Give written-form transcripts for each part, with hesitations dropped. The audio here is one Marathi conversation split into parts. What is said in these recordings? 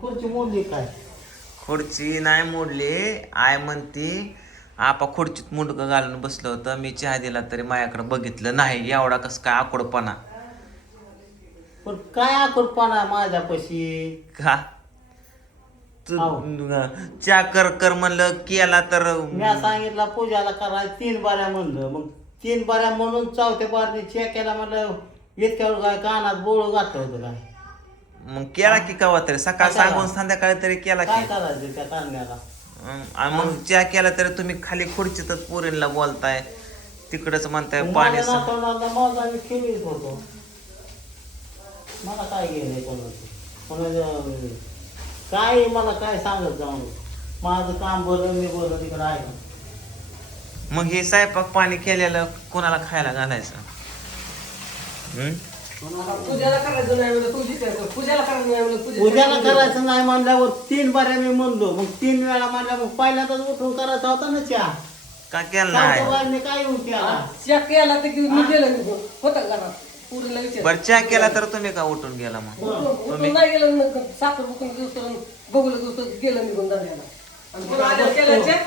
खुर्ची मोडली काय? खुर्ची नाही मोडली. आय म्हणती आपा खुर्चीत मुंडकं घालून बसलं होतं. मी चहा दिला तरी माझ्याकडे बघितलं नाही. एवढा कस काय आकडपणा. पण काय आकुरपणा माझ्यापाशी? का तू चहा कर कर म्हणलं केला तर मी सांगितलं पूजाला करायला 3 बाऱ्या म्हणलं, मग 3 बाऱ्या म्हणून 4थ्या बारने चेक केला म्हणलं. इतक्यावर काय कानात बोळ घातलं होतं काय? मग केला की कवा तरी सकाळ सांगून संध्याकाळी तरी केला काय की. करायचं त्या कांद्याला? आणि मग चहा केला तरी तुम्ही खाली खुर्चीतच पोरींना बोलताय, तिकडच म्हणताय पाणी माझा मी खेळीत होतो. मला काय गेलंय कोणाचं काय मला काय सांगत जाऊन. माझं काम बरं मी बरं तिकडं आहे. मग हे स्वयंपाक पाणी केलेलं कोणाला खायला घालायचं? पूजाला करायचं नाही म्हणलं, पूजाला करायचं नाही म्हणलं, पूजाला करायचं नाही म्हणल्यावर 3 बाऱ्या मी म्हणलो, मग 3 वेळा म्हणल्या मग पहिल्यांदाच उठून करायचा होता ना चहा. का केला नाही? काय येऊन केला? चेक केला तर मी गेलं निघून होतं घरात पुरीला विचार बरं चहा केला तर तुम्ही का उठून गेला मग? उठून नाही गेलं मग साखर बुकून घेऊन बघूला घेऊन गेलं निघून दर्याला. आणि पुन्हा आल्यावर केला check,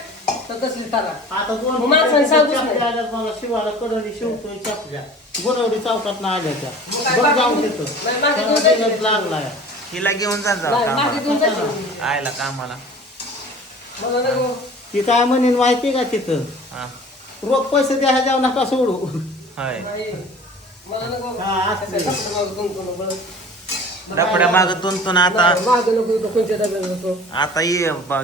तर कसली तारा. आता मग माणसाने सांगूच नाही. चपल्या आल्यात मला शिवाला कडणी शिवतोय चपल्या गुणवडी चौकात ना आल्या त्या. मग काय बरं जाऊन बाकी- तिथं नाही, मागे त्याला घेऊन जायचं. दिवस लागलाय. हिला घेऊन जा नाही, मागे घेऊन कामाला, जायचं. आयला कामाला. मला नाही गो. ती काय म्हणेन माहिती का तिथं? हा, रोख पैसे द्या जाऊ नका सोडू. होय. नाही. मला नाही गो. हा, असं. असं कसं मागं गुंतवणूक बरं. डबड्या माग तुंतून आता नाही, मागं नको इथं कोणत्या डब्यात होतो. आता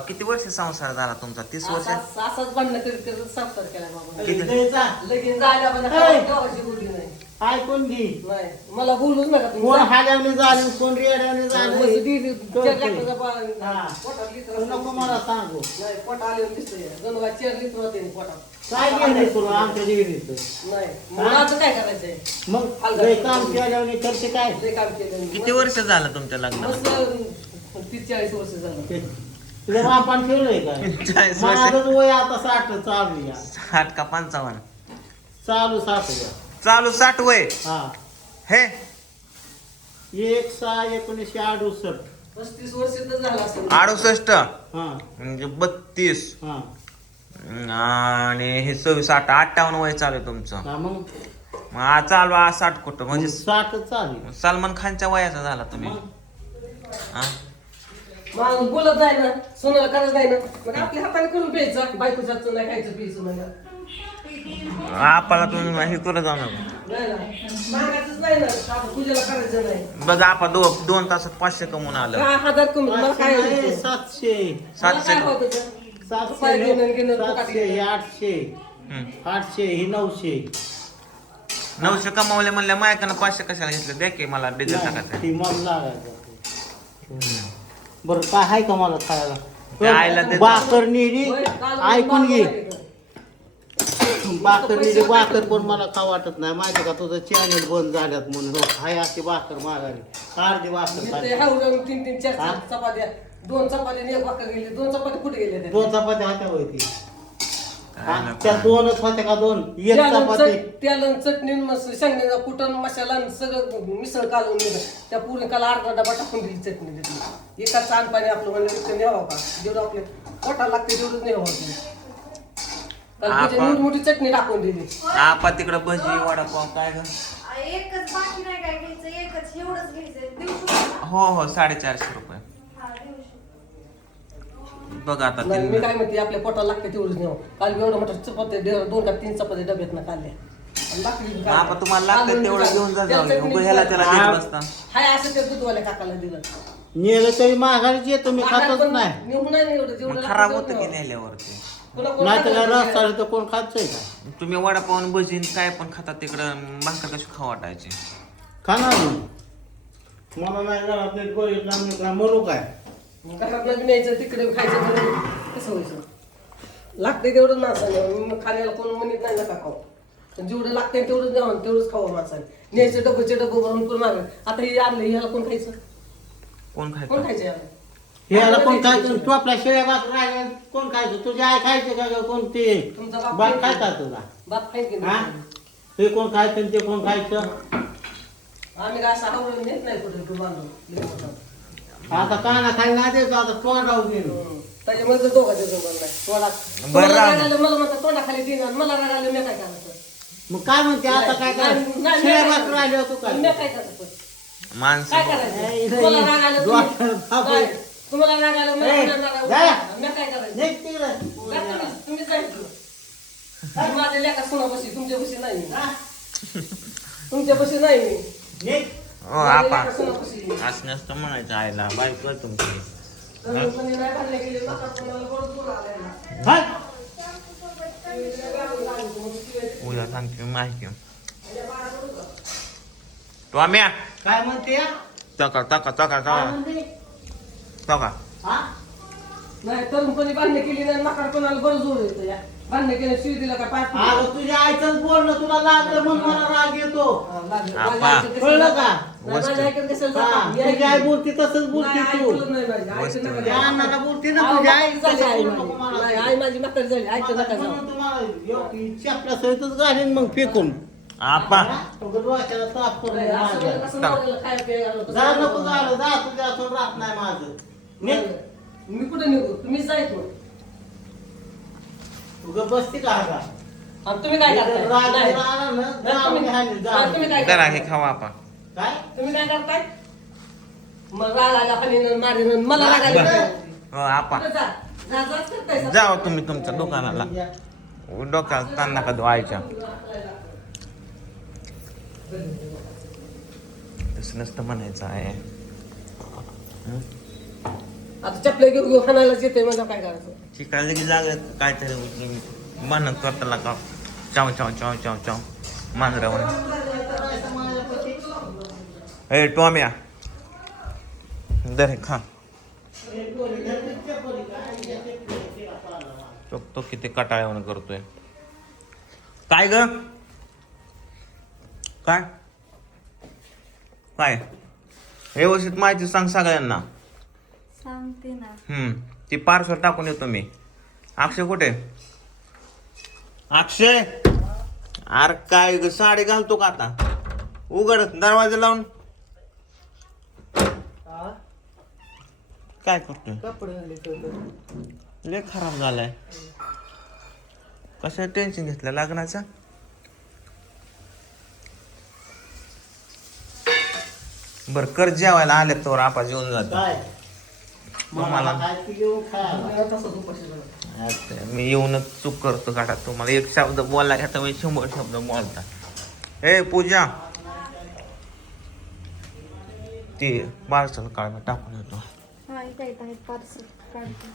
किती वर्ष संसार झाला तुमचा? 30 वर्ष? असाच भांडणं करत करत संसार केला बाबा. द्यायचा. लगीन झाल्या पण ऐ. गावाची बोलली नाही. ऐकून घे. नाही मला बोलूच नका तुम्ही. कोण हाल्यावणी झाली कोण रेड्यावणी झाली. मस्त दिली. कळतंय. त्या लेकराचा पा- हा. पोटात लिहितं तू नको मला सांगू. नाही पोट आले दिसतंय जणू काय 4 लिटर होते ना पोटात. काय गेले तुला आमच्या डिग्रीचं? नाही मग आता काय करायचंय? मग लय काम केल्यावणी करते काय? ते काम केलं किती वर्ष झालं तुमच्या लग्नाला? मस्त 30-40 वर्ष झालं. तुझ्या बापान ठेवलंय काय? 40 वर्ष? माझं वय आता 60 चालू या. 60 का 55? चालू 60 या. चालू 60 वय. हा. हे 1/6/1968. 35 वर्ष तर झालं असेल. 68 हा म्हणजे 32 हा आणि हे 26 58 वय चालू आहे तुमचं. हा. मग मग आज चालू 60 कुठं म्हणजे 60 चालू. सलमान खानच्या वयाचा झाला तुम्ही. हा? मग बोलत नाही ना सोनाला करत नाही ना मग आपल्या हाताने करून प्यायचं बायकोच्या हातचं नाही खायचं प्यायचं म्हणलं. आपल्याला तुम्ही हे तुला जाऊ नका. नाही ना मागायचंच नाही ना आपण पूजेला करायचं नाही. बघ आपण 2 तासात 500 कमवून आलं. 1000 कमी मला काय नाही, होतं? 700. मला काय 700. होत होतं? 700 हे 800 हम्म. 800 ही 900. 900 कमावले म्हणल्या मायकानं 500 कशाला घेतलं? द्या की मला डिझेल टाकायचं. ती मग लागायचं. बरं काय आहे का मला ते आईला खायला? देतो. भाकर नेली होय, काल ऐकून घे. बाबा भाकर नेली भाकर पण मला खा वाटत नाही. माहिती का तुझं चॅनल बंद झाल्यात म्हणून. हाय अशी भाकर मागाली अर्धी भाकर ते खाल्ली. हावडून 3-3 4 हा? चपात्या 2 चपात्या आणि 1 भाकर गेली 2 चपात्या कुठे गेल्या त्या? 2 चपात्या होत्या होती. काय नको. त्या 2च होत्या का 2? एक चपाती. त्याला चटणी मस्त शेंगण्याचा कुटण मसाला आणि सगळं मिसळ कालवून दिलं त्या पूर्ण काल अर्धा डबा टाकून दिली चटणी दिली. एका चान पाणी आपलं म्हणलं इतकं न्यावं का जेवढं आपले पोटाला लागते तेवढंच न्यावं. काल मोठी चटणी टाकून दिली. आपा तिकडं भजी वडापाव काय ग? एकच बाकी नाही काय घ्यायचं एकच एवढंच घ्यायचं देऊ शकतो हो हो 450 रुपये. हा देऊ शकतो. बघ आता नाही, मी तीन काय म्हणते आपल्या पोटाला लागते तेवढंच न्यावं. काल एवढं मोठं चपात्या 2 का 3 चपात्या डब्यात ना काढल्या आणि बाकी काय? आपा तुम्हाला लागतं तेवढं घेऊन जा जाऊन. त्या चटणी ह्याला त्याला हा. देत बसता. हाय असं त्या दूधवाल्या काकाला दिलं. नेलं तरी माघारीच येतो मी खातच नाही. निघून नाही एवढं जेवढं मग लागतं खराब तेवढं होतं की न्यावं. नेल्यावरती. पुन्हा कोण नाही तर काय खातं रस्ता तर कोण खातच का? तुम्ही वडापाव आणि भजी आणि काय पण खाता तिकडं भाकर कशी खाऊ वाटायची. खाणार मी. मला नाही घरात नीट बघितलं मी काय मरू काय? घरात नवीन यायचं तिकडे खायचं घरी कसं व्हायचं? लागते तेवढं माणसाने खाण्याला कोण म्हणत नाही नका खाऊ. पण जेवढं लागते तेवढंच द्यावं तेवढंच खावं माणसाने. न्यायचं डब्बचे डब्बं भरून पण मागं आता हे आणलं ह्याला कोण खायचं? कोण कोण खायचं? खायचं याला? ह्याला कोण खायचं? तू आपल्या शेळ्या भाकर राहिल्या कोण खायचं? तुझी आई खायचे का ग? कोणते तुमचा बाप बाप खायचे. खायचा तुला? बाप खाईन की हा? नाही? हे कोण खायचं आणि ते कोण खायचं? आम्ही काय असं आवडून नेत नाही कुठे तू बांधून आता काना खाली नाही द्यायचं, आता तोंडावर घेऊन. त्याच्यामुळे तर दोघांचे जमलं नाही तोंडा बरं तुम्हाला राहू राग आलं, मला म्हणतात तोंडाखाली देणार, मला राग आलं, मी काय करायचं? मग काय म्हणते आता काय नाही, करायचं राहिले होतो काय मी काय करायचं? माणसं काय बघ. करायचं? तुम्हाला राग आलं, नाही, तुम्हाला राग आलं, मला ए, म्हणणार राग जा. आलं. मी काय करायचं? निघ तिकडे. तुम्ही जायचं. माझ्या लेका सुनापाशी, तुमच्यापाशी नाही मी. तुमच्यापाशी नाही मी. निघ. हो आपा माझ्या लेका सुनापाशी. असं नसतं म्हणायचं आईला बायको आहे तुमची. लहानपणी नाही बांधले गेले, म्हातारपणाला बरं दूर आलंय ना. हट. उद्या सांगते माहिती तो आम्ही काय म्हणते या? तका तका तका काय तका म्हणते? तका हा? नाही तरुणपणी बांधणे केली नाही, म्हातारपणाला बरं जोर येतं या. बांधणे केलं शिव दिला का पाय अगं तुझ्या आईचंच बोलणं तुला लागलं म्हणून मला राग येतो. आपा. कळलं का? तुझी आई बोलते तसंच बोलते तू. त्या अण्णाला बोलते ना तुझी आई तसं बोलू नको मला. आई माझी म्हातारी झाली, ऐकत नका जाऊ. म्हणून तुम्हाला चपल्या सहितच घालीन मग फेकून. आपा उगाच डोक्याला ताप करून असं माझ्या. कसं नवऱ्याला खायला प्यायला घालवतं? जा नको झालं, जा तुझ्या हातून राहत नाही माझं. निघ. मी कुठे निघू? तुम्हीच जायचं. उगाच बसते का आता? आणि तुम्ही काय करताय? राग नाही. आला ना, नाही, जा तुम्ही- हाणीत, जा. नाही, तुम्ही काय जरा करताय? हे खावा आपा काय? तुम्ही काय करताय? मग राग आला हाणीनं, मारीनं, मला राग आला काय? हो आपा कुठं जा? जा, जाच करताय सर. जावा तुम्ही तुमच्या दुकानाला डोक्याला ताण नका देऊ आईच्या तसं नसतं म्हणायचं आहे हं? आता चपल्या घेऊन घेऊन हाणायलाच येते, म्हणजे काय करायचं? शिकायला की लागत काहीतरी म्हणत वाटला का चाव चाव चाव चाव चाव मांजरावर ए टॉम्या दर हे खा तो किती कटाळ्यावर करतोय काय ग काय काय व्यवस्थित माहिती सांग सगळ्यांना सांगते ना. ती पार्सल टाकून येतो मी अक्षय कुठे अक्षय अरे काय ग साडी घालतो का आता उघड दरवाजा लावून काय करतोय कपडे लय खराब झालाय कसं टेन्शन घेतलं लग्नाचं बर कर जेवायला आले तर आपा जेवून जातो काय? मला काय ती घेऊन खा. तसंच उपाशी राहणार. अच्छा, मी येऊनच चूक करतो काढा तुम्हाला एक शब्द बोलला का तुम्ही 100 शब्द बोलता ए पूजा ती पार्सल काढ टाकून येतो हा इथं येत आहेत पार्सल काढते.